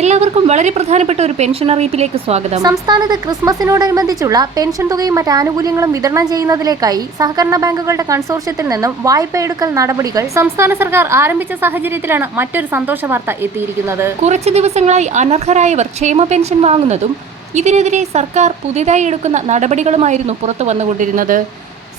എല്ലാവർക്കും വളരെ പ്രധാനപ്പെട്ട ഒരു പെൻഷൻ അറിയിപ്പിലേക്ക് സ്വാഗതം. സംസ്ഥാനത്ത് ക്രിസ്മസിനോടനുബന്ധിച്ചുള്ള പെൻഷൻ തുകയും മറ്റ് ആനുകൂല്യങ്ങളും വിതരണം ചെയ്യുന്നതിലേക്കായി സഹകരണ ബാങ്കുകളുടെ കൺസോർഷ്യത്തിൽ നിന്നും വായ്പ എടുക്കൽ നടപടികൾ സംസ്ഥാന സർക്കാർ ആരംഭിച്ച സാഹചര്യത്തിലാണ് മറ്റൊരു സന്തോഷ വാർത്ത എത്തിയിരിക്കുന്നത്. കുറച്ചു ദിവസങ്ങളായി അനർഹരായവർ ക്ഷേമ പെൻഷൻ വാങ്ങുന്നതും ഇതിനെതിരെ സർക്കാർ പുതിയതായി എടുക്കുന്ന നടപടികളുമായിരുന്നു പുറത്തു വന്നുകൊണ്ടിരുന്നത്.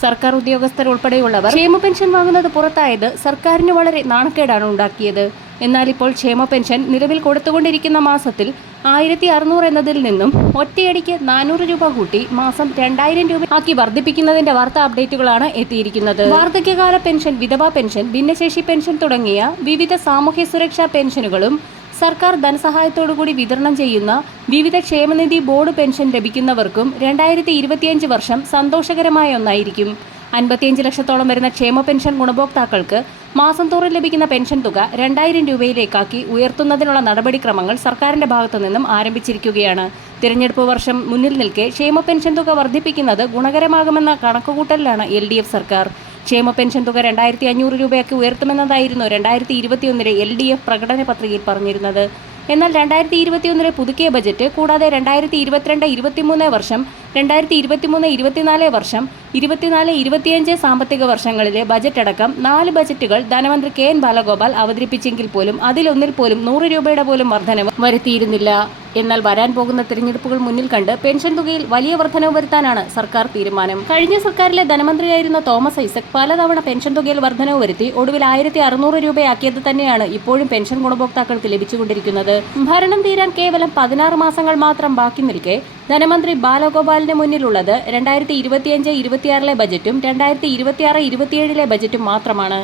സർക്കാർ ഉദ്യോഗസ്ഥർ ഉൾപ്പെടെയുള്ളവർ ക്ഷേമ പെൻഷൻ വാങ്ങുന്നത് പുറത്തായത് സർക്കാരിന് വളരെ നാണക്കേടാണ് ഉണ്ടാക്കിയത്. എന്നാൽ ഇപ്പോൾ ക്ഷേമ പെൻഷൻ നിലവിൽ കൊടുത്തുകൊണ്ടിരിക്കുന്ന മാസത്തിൽ 1600 എന്നതിൽ നിന്നും ഒറ്റയടിക്ക് 400 രൂപ കൂട്ടി മാസം 2000 രൂപ ആക്കി വർദ്ധിപ്പിക്കുന്നതിന്റെ വാർത്താ അപ്ഡേറ്റുകളാണ് എത്തിയിരിക്കുന്നത്. വാർദ്ധക്യകാല പെൻഷൻ, വിധവാ പെൻഷൻ, ഭിന്നശേഷി പെൻഷൻ തുടങ്ങിയ വിവിധ സാമൂഹ്യ സുരക്ഷാ പെൻഷനുകളും സർക്കാർ ധനസഹായത്തോടുകൂടി വിതരണം ചെയ്യുന്ന വിവിധ ക്ഷേമനിധി ബോർഡ് പെൻഷൻ ലഭിക്കുന്നവർക്കും 2025 വർഷം സന്തോഷകരമായ ഒന്നായിരിക്കും. 55 ലക്ഷത്തോളം വരുന്ന ക്ഷേമ പെൻഷൻ ഗുണഭോക്താക്കൾക്ക് മാസം തോറും ലഭിക്കുന്ന പെൻഷൻ തുക 2000 രൂപയിലേക്കാക്കി ഉയർത്തുന്നതിനുള്ള നടപടിക്രമങ്ങൾ സർക്കാരിന്റെ ഭാഗത്തു നിന്നും ആരംഭിച്ചിരിക്കുകയാണ്. തിരഞ്ഞെടുപ്പ് വർഷം മുന്നിൽ നിൽക്കെ ക്ഷേമ പെൻഷൻ തുക വർദ്ധിപ്പിക്കുന്നത് ഗുണകരമാകുമെന്ന കണക്കുകൂട്ടലിലാണ് LDF സർക്കാർ. ക്ഷേമ പെൻഷൻ തുക 2500 രൂപയാക്കി ഉയർത്തുമെന്നതായിരുന്നു 2021 LDF പ്രകടന പത്രികയിൽ പറഞ്ഞിരുന്നത്. എന്നാൽ 2021 പുതുക്കിയ ബജറ്റ് കൂടാതെ 2022-23 വർഷം, 2023-24 വർഷം, 24-25 സാമ്പത്തിക വർഷങ്ങളിലെ ബജറ്റ് അടക്കം 4 ബജറ്റുകൾ ധനമന്ത്രി KN ബാലഗോപാൽ അവതരിപ്പിച്ചെങ്കിൽ പോലും അതിലൊന്നിൽ പോലും 100 രൂപയുടെ പോലും വർധനവ് വരുത്തിയിരുന്നില്ല. എന്നാൽ വരാൻ പോകുന്ന തിരഞ്ഞെടുപ്പുകൾ മുന്നിൽ കണ്ട് പെൻഷൻ തുകയിൽ വലിയ വർധനവ് വരുത്താനാണ് സർക്കാർ തീരുമാനം. കഴിഞ്ഞ സർക്കാരിലെ ധനമന്ത്രിയായിരുന്ന തോമസ് ഐസക് പലതവണ പെൻഷൻ തുകയിൽ വർധനവ് വരുത്തി ഒടുവിൽ 1600 രൂപയാക്കിയത് തന്നെയാണ് ഇപ്പോഴും പെൻഷൻ ഗുണഭോക്താക്കൾക്ക് ലഭിച്ചുകൊണ്ടിരിക്കുന്നത്. ഭരണം തീരാൻ കേവലം 16 മാസങ്ങൾ മാത്രം ബാക്കി നിൽക്കെ ധനമന്ത്രി ബാലഗോപാലിന് മുന്നിലുള്ളത് 2025-26 ബജറ്റും 2026-27 ബജറ്റും മാത്രമാണ്.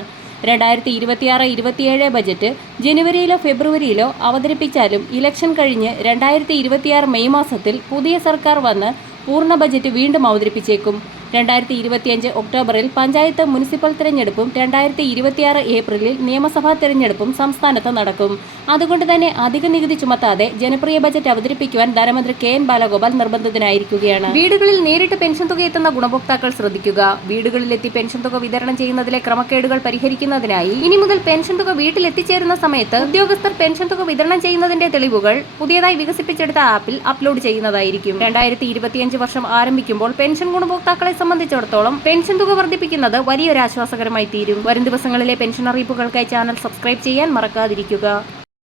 2026-27 ബജറ്റ് ജനുവരിയിലോ ഫെബ്രുവരിയിലോ അവതരിപ്പിച്ചാലും ഇലക്ഷൻ കഴിഞ്ഞ് 2026 മെയ് മാസത്തിൽ പുതിയ സർക്കാർ വന്ന് പൂർണ്ണ ബജറ്റ് വീണ്ടും അവതരിപ്പിച്ചേക്കും. 2025 ഒക്ടോബറിൽ പഞ്ചായത്ത് മുനിസിപ്പൽ തിരഞ്ഞെടുപ്പും 2026 ഏപ്രിലിൽ നിയമസഭാ തിരഞ്ഞെടുപ്പും സംസ്ഥാനത്ത് നടക്കും. അതുകൊണ്ട് തന്നെ അധിക നികുതി ചുമത്താതെ ജനപ്രിയ ബജറ്റ് അവതരിപ്പിക്കുവാൻ ധനമന്ത്രി KN ബാലഗോപാൽ നിർബന്ധിതനായിരിക്കുകയാണ്. വീടുകളിൽ നേരിട്ട് പെൻഷൻ തുക എത്തുന്ന ഗുണഭോക്താക്കൾ ശ്രദ്ധിക്കുക. വീടുകളിലെത്തി പെൻഷൻ തുക വിതരണം ചെയ്യുന്നതിലെ ക്രമക്കേടുകൾ പരിഹരിക്കുന്നതിനായി ഇനി മുതൽ പെൻഷൻ തുക വീട്ടിൽ എത്തിച്ചേരുന്ന സമയത്ത് ഉദ്യോഗസ്ഥർ പെൻഷൻ തുക വിതരണം ചെയ്യുന്നതിന്റെ തെളിവുകൾ പുതിയതായി വികസിപ്പിച്ചെടുത്ത ആപ്പിൽ അപ്ലോഡ് ചെയ്യുന്നതായിരിക്കും. 2025 വർഷം ആരംഭിക്കുമ്പോൾ പെൻഷൻ ഗുണഭോക്താക്കളെ സംബന്ധിച്ചിടത്തോളം പെൻഷൻ തുക വർദ്ധിപ്പിക്കുന്നത് വലിയൊരു ആശ്വാസകരമായി തീരും. വരും ദിവസങ്ങളിലെ പെൻഷൻ അറിയിപ്പുകൾക്കായി ചാനൽ സബ്സ്ക്രൈബ് ചെയ്യാൻ മറക്കാതിരിക്കുക.